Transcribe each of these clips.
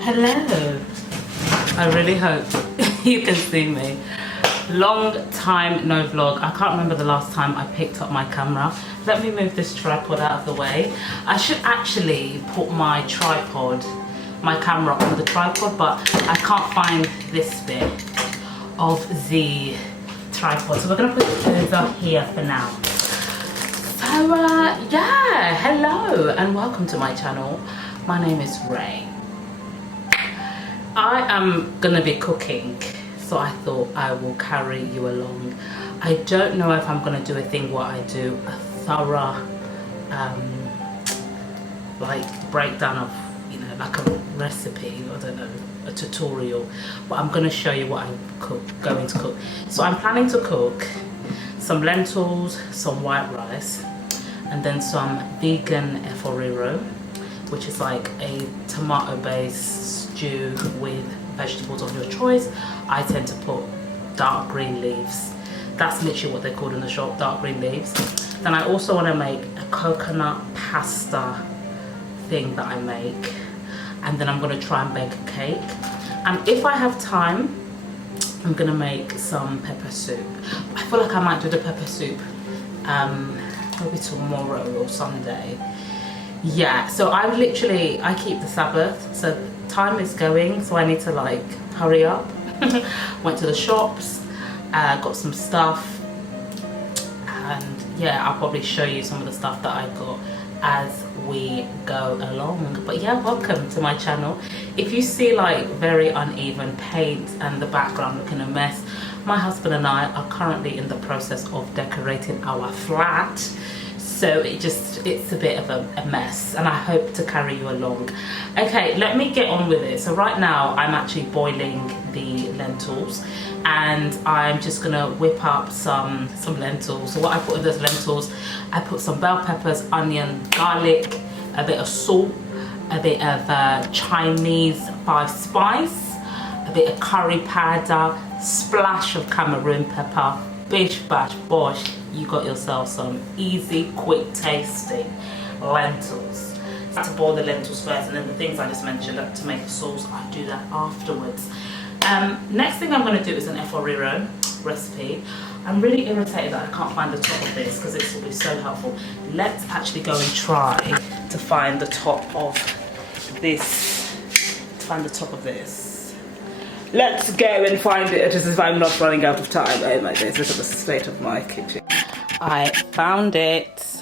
Hello. I really hope you can see me. Long time no vlog. I can't remember the last time I picked up my camera. Let me move this tripod out of the way. I should actually put my camera on the tripod, but I can't find this bit of the tripod. So we're gonna put it over here for now. So yeah, hello and welcome to my channel. My name is Ray. I am gonna be cooking, so I thought I will carry you along. I don't know if I'm gonna do a thing where I do a thorough like breakdown of, you know, like a recipe, I don't know, a tutorial, but I'm gonna show you what I'm going to cook. So I'm planning to cook some lentils, some white rice, and then some vegan efforiro, which is like a tomato based stew with vegetables of your choice. I tend to put dark green leaves. That's literally what they're called in the shop, dark green leaves. Then I also want to make a coconut pasta thing that I make, and then I'm going to try and bake a cake. And if I have time, I'm going to make some pepper soup. I feel like I might do the pepper soup maybe tomorrow or Sunday. Yeah, so I keep the Sabbath, so time is going, so I need to like hurry up. Went to the shops, got some stuff, and yeah, I'll probably show you some of the stuff that I got as we go along. But yeah, welcome to my channel. If you see like very uneven paint and the background looking a mess, my husband and I are currently in the process of decorating our flat. So it's a bit of a mess, and I hope to carry you along. Okay, let me get on with it. So right now I'm actually boiling the lentils, and I'm just gonna whip up some lentils. So what I put in those lentils, I put some bell peppers, onion, garlic, a bit of salt, a bit of Chinese 5 spice, a bit of curry powder, splash of Cameroon pepper, bish bash bosh. You got yourself some easy, quick tasting lentils. I have to boil the lentils first, and then the things I just mentioned to make a sauce, I do that afterwards. Next thing I'm going to do is an efforiro recipe. I'm really irritated that I can't find the top of this because this will be so helpful. Let's actually go and try to find the top of this. Let's go and find it, just as I'm not running out of time. Oh my days, this is the state of my kitchen. I found it.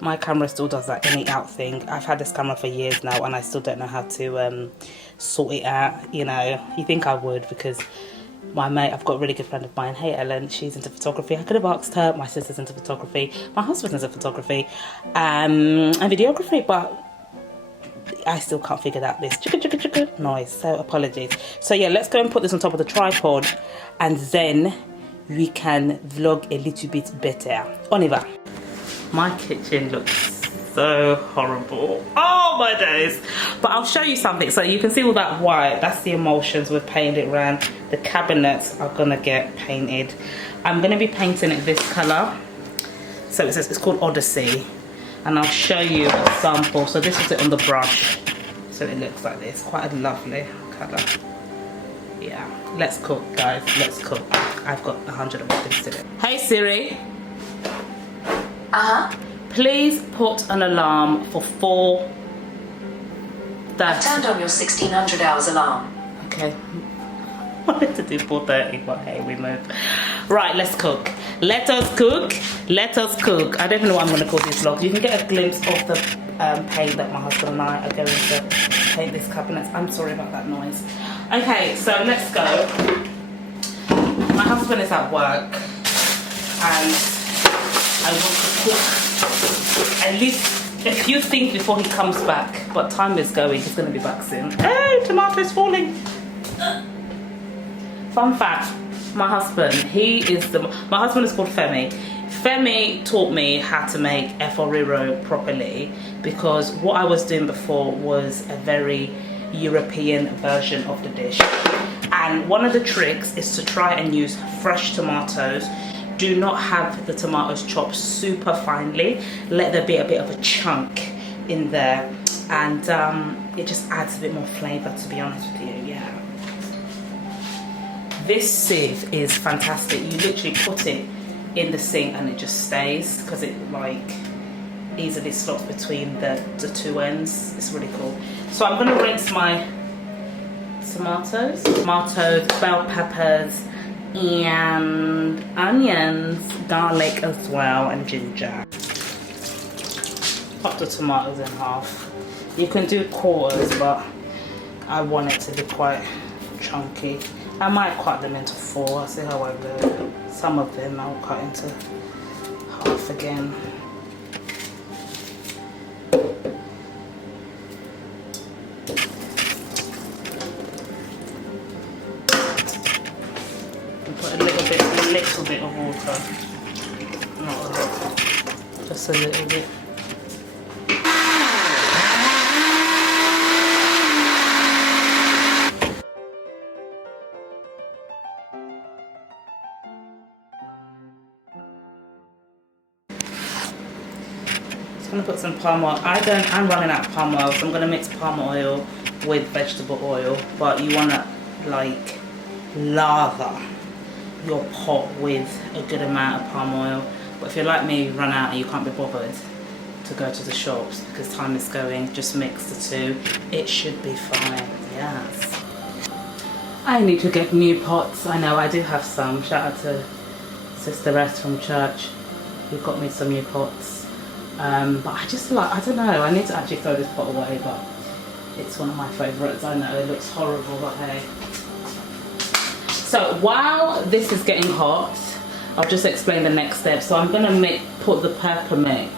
My camera still does that in and out thing. I've had this camera for years now, and I still don't know how to sort it out. You know, you think I would, because my mate, I've got a really good friend of mine, hey Ellen, she's into photography. I could have asked her. My sister's into photography. My husband's into photography and videography, but I still can't figure out this chicka noise, so apologies. So yeah, let's go and put this on top of the tripod, and then we can vlog a little bit better. On y va. My kitchen looks so horrible. Oh my days. But I'll show you something. So you can see all that white, that's the emulsions we've painted around. The cabinets are gonna get painted. I'm gonna be painting it this color. So it's called Odyssey. And I'll show you a sample. So this is it on the brush. So it looks like this. Quite a lovely colour. Yeah. Let's cook, guys. Let's cook. I've got 100 of things to do. Hey Siri. Please put an alarm for 4:30. I've turned on your 1600 hours alarm. Okay. I wanted to do 4:30, but hey, we move. Right, let's cook. Let us cook. I don't even know what I'm going to call this vlog. You can get a glimpse of the paint that my husband and I are going to paint this cabinet. I'm sorry about that noise. Okay, so let's go. My husband is at work, and I want to cook at least a few things before he comes back. But time is going. He's going to be back soon. Hey, tomato's falling. Fun fact. My husband is called Femi. Femi taught me how to make efforiro properly, because what I was doing before was a very European version of the dish. And one of the tricks is to try and use fresh tomatoes. Do not have the tomatoes chopped super finely. Let there be a bit of a chunk in there. and it just adds a bit more flavour, to be honest with you. Yeah, this sieve is fantastic. You literally put it in the sink and it just stays, because it like easily slots between the two ends. It's really cool. So I'm going to rinse my tomatoes, bell peppers, and onions, garlic as well, and ginger. Cut the tomatoes in half. You can do quarters, but I want it to be quite chunky. I might cut them into 4. I'll see how I go. Some of them I'll cut into half again. Put a little bit of water, not a lot, just a little bit. Just gonna put some palm oil. I'm running out of palm oil, so I'm gonna mix palm oil with vegetable oil, but you wanna like lather your pot with a good amount of palm oil. But if you're like me, run out and you can't be bothered to go to the shops because time is going, just mix the two. It should be fine. Yes. I need to get new pots. I know I do have some. Shout out to Sister Rest from church who got me some new pots. But I just like, I don't know, I need to actually throw this pot away, but it's one of my favourites. I know it looks horrible, but hey. So while this is getting hot, I'll just explain the next step. So I'm gonna put the pepper mix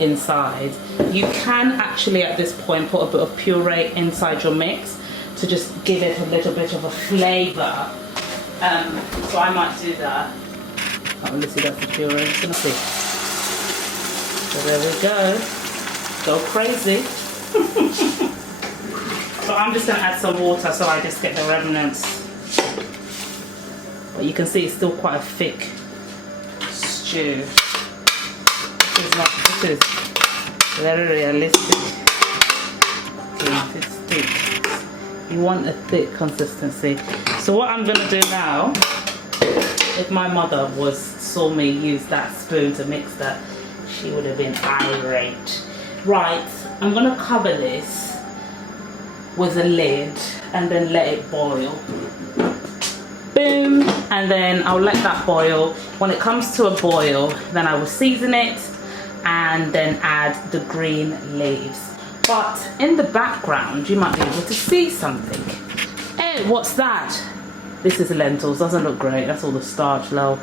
inside. You can actually at this point put a bit of puree inside your mix to just give it a little bit of a flavour. So I might do that. Can't really see that's the puree. I'm gonna see. So there we go. Go crazy. So I'm just gonna add some water so I just get the remnants. But you can see it's still quite a thick stew. This is very realistic. It's thick. You want a thick consistency. So what I'm gonna do now, if my mother saw me use that spoon to mix that, she would have been irate. Right, I'm gonna cover this with a lid and then let it boil. Boom, and then I'll let that boil. When it comes to a boil, then I will season it and then add the green leaves. But in the background, you might be able to see something. Hey, what's that? This is lentils. Doesn't look great. That's all the starch, lol.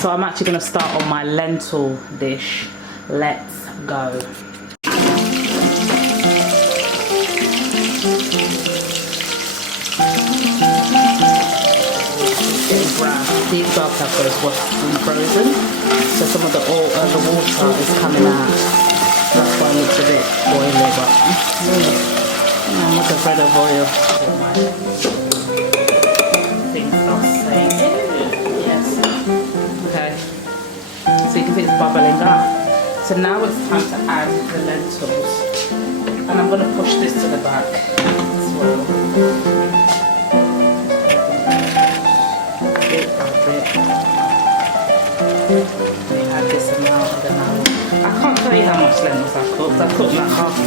So I'm actually gonna start on my lentil dish. Let's go. These bell peppers were frozen, so some of the water is coming out. That's why it looks a bit oily, but I'm like a thread of oil. Things start saying, yes. Okay, so you can see it's bubbling up. So now it's time to add the lentils, and I'm going to push this to the back as well. Add this amount and then I can't tell you how much lentils I've cooked. I've cooked like half of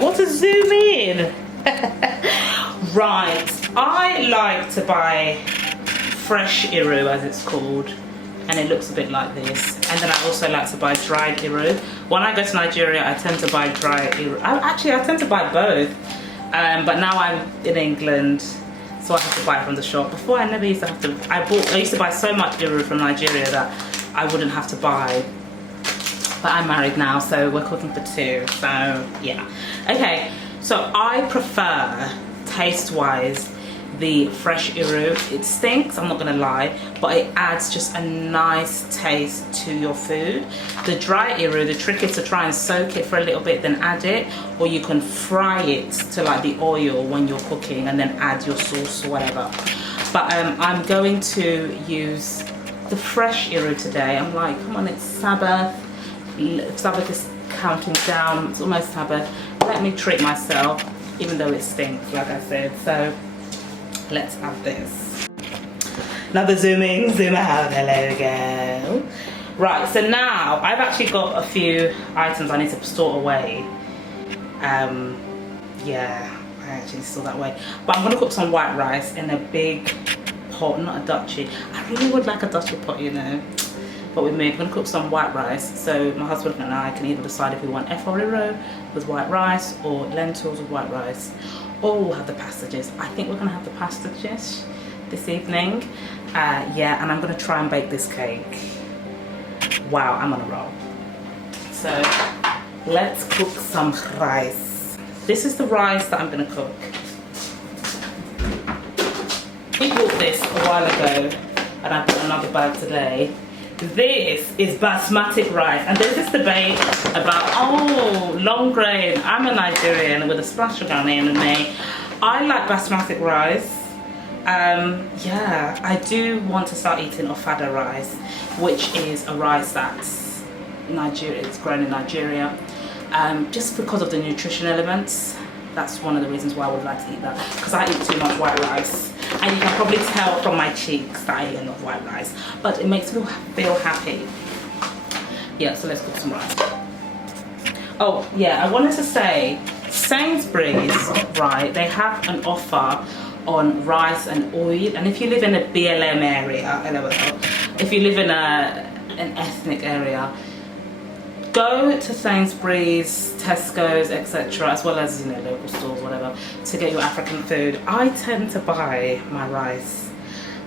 what to zoom in. Right, I like to buy fresh iru, as it's called, and it looks a bit like this. And then I also like to buy dried iru. When I go to Nigeria, I tend to buy dried iru. Actually, I tend to buy both, but now I'm in England, so I have to buy it from the shop. Before, I never used to have to. I used to buy so much iru from Nigeria that I wouldn't have to buy. But I'm married now, so we're cooking for 2. So yeah. Okay. So I prefer, taste-wise, the fresh iru. It stinks, I'm not gonna lie, but it adds just a nice taste to your food. The dry iru, the trick is to try and soak it for a little bit, then add it, or you can fry it to like the oil when you're cooking and then add your sauce or whatever. But I'm going to use the fresh iru today. I'm like, come on, it's Sabbath. Sabbath is counting down, it's almost Sabbath. Let me treat myself, even though it stinks, like I said. So let's add this. Another zoom in, zoom out, there we go. Right, so now I've actually got a few items I need to store away. Yeah, I actually store that away. But I'm gonna cook some white rice in a big pot, not a duchy. I really would like a duchy pot, you know. But we're gonna cook some white rice, so my husband and I can either decide if we want efo with white rice or lentils with white rice, or we'll have the pasta dish. I think we're gonna have the pasta dish this evening. Yeah, and I'm gonna try and bake this cake. Wow, I'm on a roll. So let's cook some rice. This is the rice that I'm gonna cook. We bought this a while ago, and I bought another bag today. This is basmati rice, and there's this debate about, oh, long grain. I'm a Nigerian with a splash of Ghanaian in me. I like basmati rice. Yeah, I do want to start eating ofada rice, which is a rice that's it's grown in Nigeria. Just because of the nutrition elements. That's one of the reasons why I would like to eat that, because I eat too much white rice. And you can probably tell from my cheeks that I eat a lot of white rice, but it makes me feel happy. Yeah, so let's cook some rice. Oh yeah, I wanted to say, Sainsbury's, right, they have an offer on rice and oil, and if you live in a BLM area, if you live in an ethnic area, go to Sainsbury's, Tesco's, etc., as well as, you know, local stores, whatever, to get your African food. I tend to buy my rice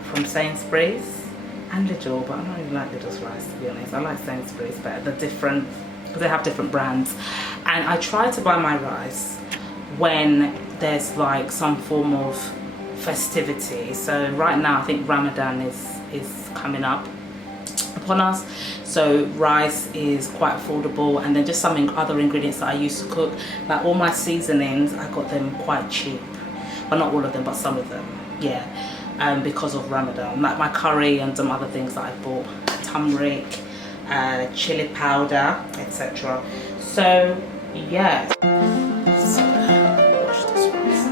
from Sainsbury's and Lidl, but I don't really like Lidl's rice, to be honest. I like Sainsbury's better. They're different, because they have different brands. And I try to buy my rice when there's like some form of festivity. So right now, I think Ramadan is coming up upon us, so rice is quite affordable, and then just some other ingredients that I used to cook, like all my seasonings, I got them quite cheap, but not all of them, but some of them, yeah, because of Ramadan, like my curry and some other things that I bought, turmeric, chili powder, etc. So yeah. So, wash this rice.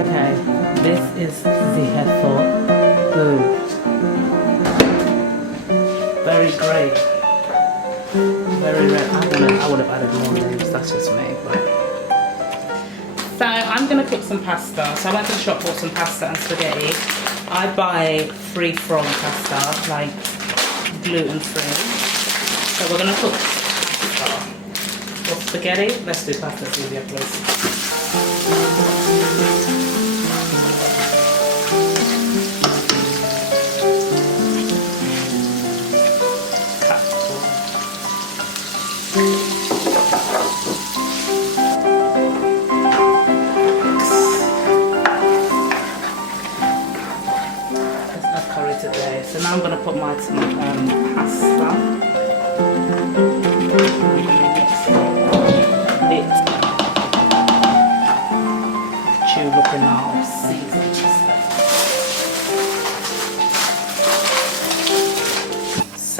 Okay, this is the heifer. Boom. Very great. Very red. I would have added more leaves, that's just me. But. So I'm going to cook some pasta. So I went to the shop, bought some pasta and spaghetti. I buy free-from pasta, like gluten-free. So we're going to cook pasta. Or spaghetti. Let's do pasta, Sylvia, please. So now I'm going to put my pasta.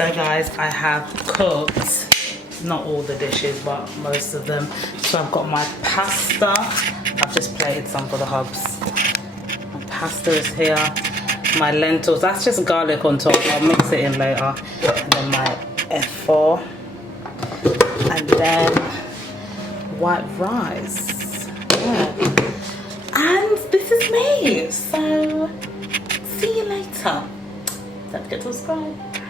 So guys, I have cooked, not all the dishes, but most of them. So I've got my pasta. I've just plated some for the hubs. My pasta is here. My lentils, that's just garlic on top. I'll mix it in later. And then my F4. And then white rice. Yeah. And this is me. So see you later. Don't forget to subscribe.